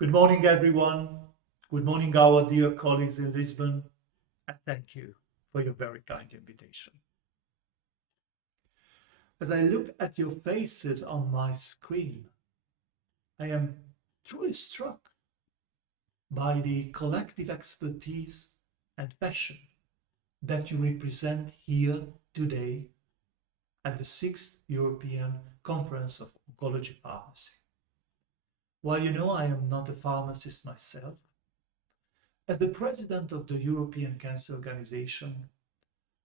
Good morning, everyone. Good morning, our dear colleagues in Lisbon, and thank you for your very kind invitation. As I look at your faces on my screen, I am truly struck by the collective expertise and passion that you represent here today at the 6th European Conference of Oncology Pharmacy. While you know I am not a pharmacist myself, as the president of the European Cancer Organization,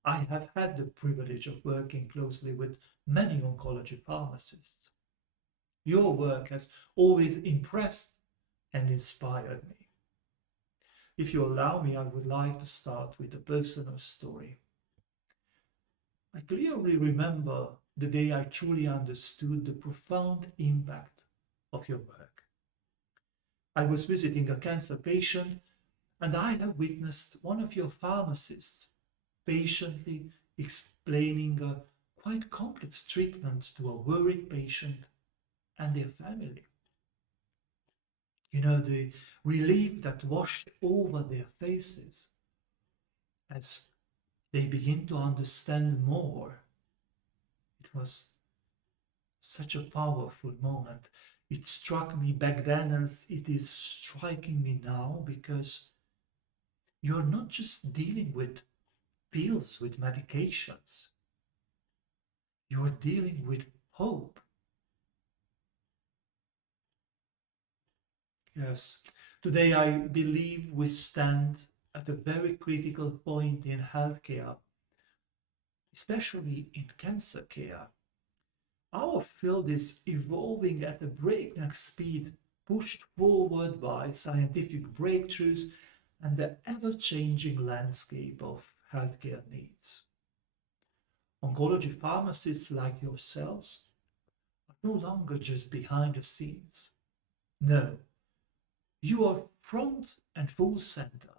I have had the privilege of working closely with many oncology pharmacists. Your work has always impressed and inspired me. If you allow me, I would like to start with a personal story. I clearly remember the day I truly understood the profound impact of your work. I was visiting a cancer patient and I have witnessed one of your pharmacists patiently explaining a quite complex treatment to a worried patient and their family. You know, the relief that washed over their faces as they begin to understand more. It was such a powerful moment. It struck me back then as it is striking me now because you're not just dealing with pills, with medications. You're dealing with hope. Yes. Today, I believe we stand at a very critical point in healthcare, especially in cancer care. Our field is evolving at a breakneck speed, pushed forward by scientific breakthroughs and the ever-changing landscape of healthcare needs. Oncology pharmacists like yourselves are no longer just behind the scenes. No, you are front and full center.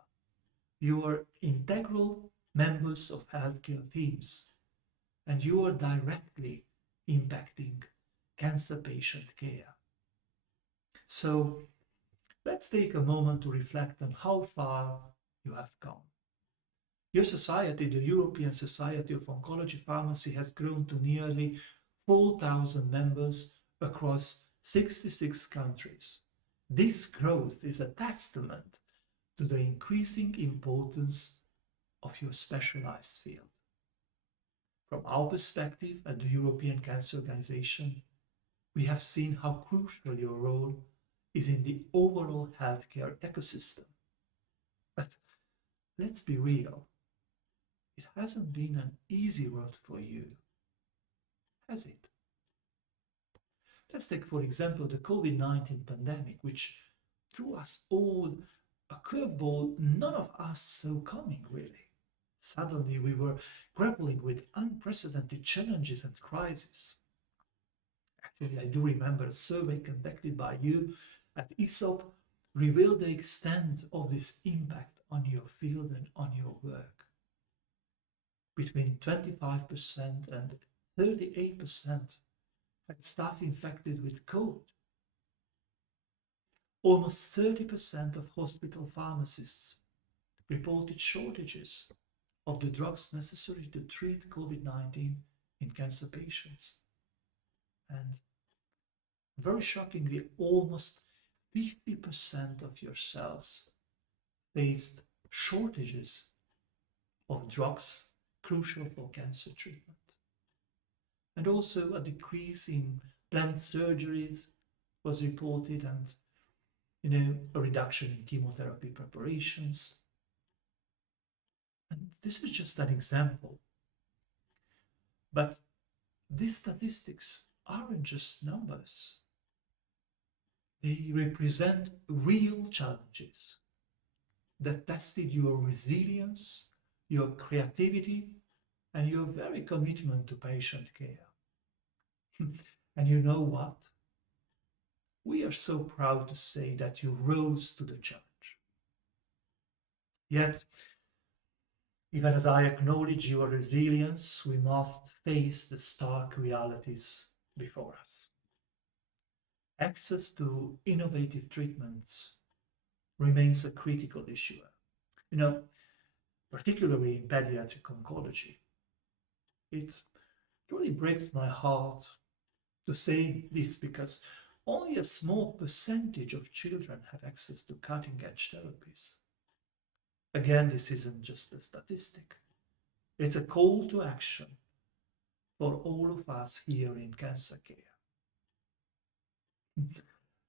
You are integral members of healthcare teams, and you are directly impacting cancer patient care. So let's take a moment to reflect on how far you have come. Your society, the European Society of Oncology Pharmacy, has grown to nearly 4,000 members across 66 countries. This growth is a testament to the increasing importance of your specialized field. From our perspective at the European Cancer Organization, we have seen how crucial your role is in the overall healthcare ecosystem. But let's be real, it hasn't been an easy road for you, has it? Let's take, for example, the COVID-19 pandemic, which threw us all a curveball none of us saw coming, really. Suddenly, we were grappling with unprecedented challenges and crises. Actually, I do remember a survey conducted by you at ESOP revealed the extent of this impact on your field and on your work. Between 25% and 38% had staff infected with COVID. Almost 30% of hospital pharmacists reported shortages of the drugs necessary to treat COVID-19 in cancer patients. And very shockingly, almost 50% of yourselves faced shortages of drugs crucial for cancer treatment. And also a decrease in planned surgeries was reported and a reduction in chemotherapy preparations. And this is just an example. But these statistics aren't just numbers. They represent real challenges that tested your resilience, your creativity, and your very commitment to patient care. And you know what? We are so proud to say that you rose to the challenge. Yet, even as I acknowledge your resilience, we must face the stark realities before us. Access to innovative treatments remains a critical issue. You know, particularly in pediatric oncology. It truly breaks my heart to say this because only a small percentage of children have access to cutting edge therapies. Again, this isn't just a statistic, it's a call to action for all of us here in cancer care.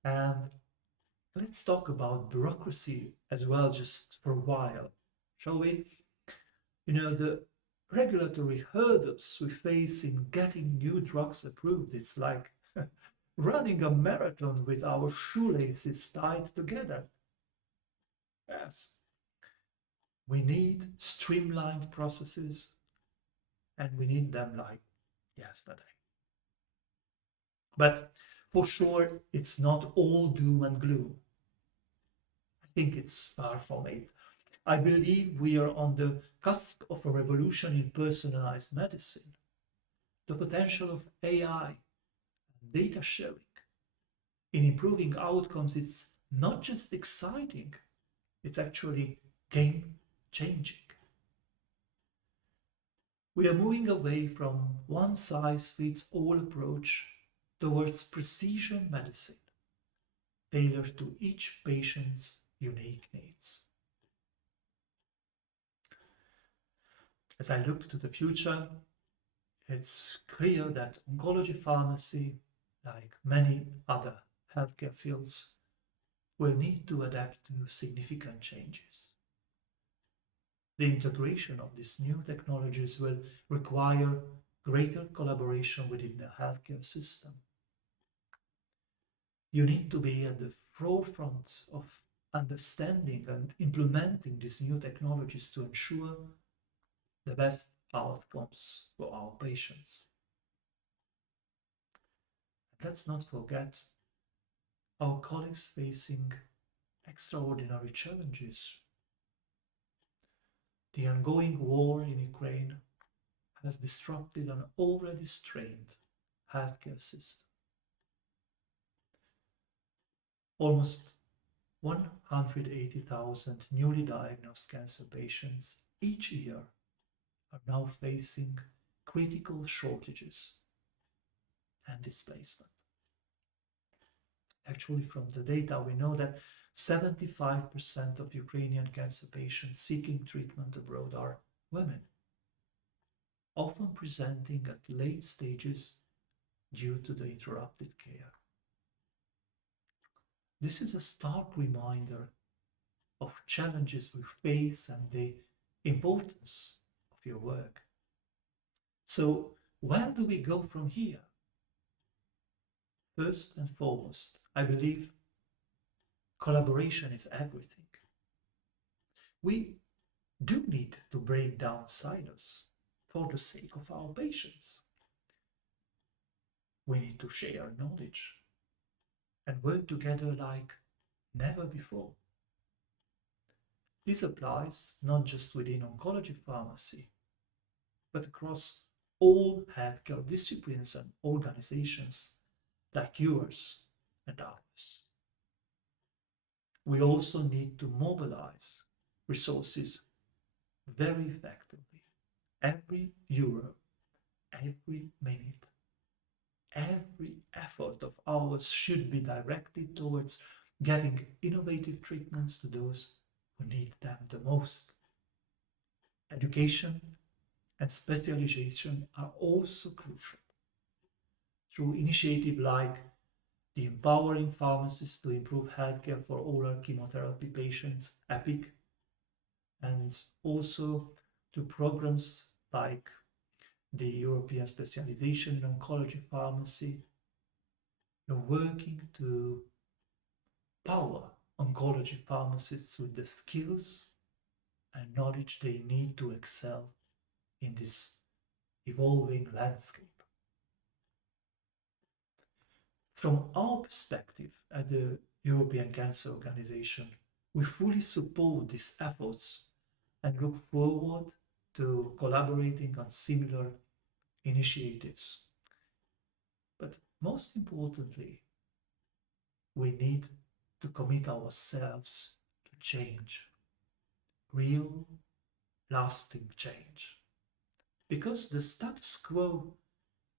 And let's talk about bureaucracy as well, just for a while, shall we? The regulatory hurdles we face in getting new drugs approved, it's like running a marathon with our shoelaces tied together. Yes, we need streamlined processes and we need them like yesterday. But for sure, it's not all doom and gloom. I think it's far from it. I believe we are on the cusp of a revolution in personalized medicine. The potential of AI and data sharing in improving outcomes is not just exciting, it's actually game changing. We are moving away from one size fits all approach towards precision medicine, tailored to each patient's unique needs. As I look to the future, it's clear that oncology pharmacy, like many other healthcare fields, will need to adapt to significant changes. The integration of these new technologies will require greater collaboration within the healthcare system. You need to be at the forefront of understanding and implementing these new technologies to ensure the best outcomes for our patients. And let's not forget our colleagues facing extraordinary challenges. The ongoing war in Ukraine has disrupted an already strained healthcare system. Almost 180,000 newly diagnosed cancer patients each year are now facing critical shortages and displacement. Actually, from the data, we know that 75% of Ukrainian cancer patients seeking treatment abroad are women, often presenting at late stages due to the interrupted care. This is a stark reminder of challenges we face and the importance of your work. So, where do we go from here? First and foremost, I believe collaboration is everything. We do need to break down silos for the sake of our patients. We need to share knowledge and work together like never before. This applies not just within oncology pharmacy, but across all healthcare disciplines and organizations like yours and ours. We also need to mobilize resources very effectively. Every euro, every minute, every effort of ours should be directed towards getting innovative treatments to those who need them the most. Education and specialization are also crucial. Through initiatives like the Empowering Pharmacists to Improve Healthcare for Oral Chemotherapy Patients, EPIC, and also to programs like the European Specialization in Oncology Pharmacy, you're working to power oncology pharmacists with the skills and knowledge they need to excel in this evolving landscape. From our perspective at the European Cancer Organization, we fully support these efforts and look forward to collaborating on similar initiatives. But most importantly, we need to commit ourselves to change, real, lasting change. Because the status quo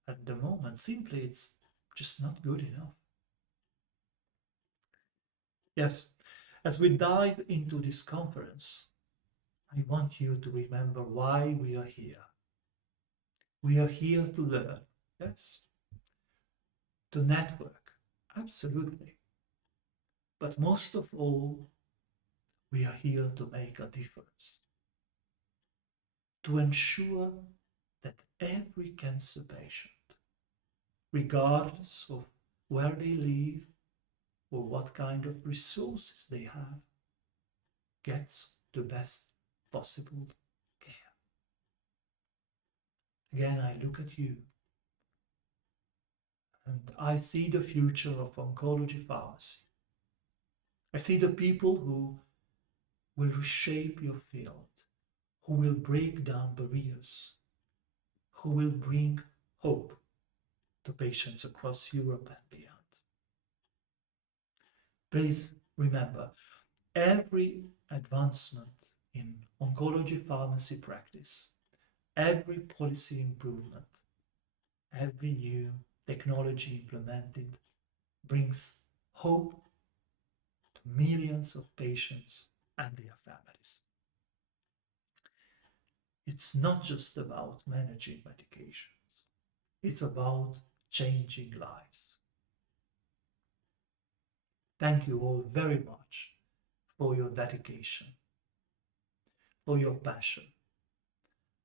at the moment simply it's just not good enough. Yes, as we dive into this conference, I want you to remember why we are here. We are here to learn, yes, to network, absolutely. But most of all, we are here to make a difference, to ensure that every cancer patient, regardless of where they live or what kind of resources they have, gets the best possible care. Again, I look at you and I see the future of oncology pharmacy. I see the people who will reshape your field, who will break down barriers, who will bring hope to patients across Europe and beyond. Please remember, every advancement in oncology pharmacy practice, every policy improvement, every new technology implemented brings hope to millions of patients and their families. It's not just about managing medications, it's about changing lives. Thank you all very much for your dedication, for your passion,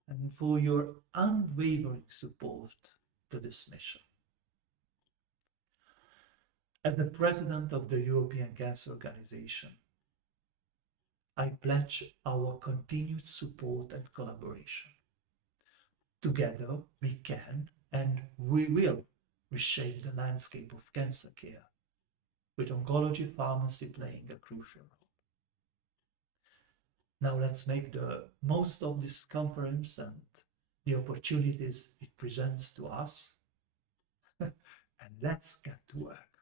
and for your unwavering support to this mission. As the president of the European Cancer Organization, I pledge our continued support and collaboration. Together, we can and we will reshape the landscape of cancer care, with oncology pharmacy playing a crucial role. Now let's make the most of this conference and the opportunities it presents to us, and let's get to work.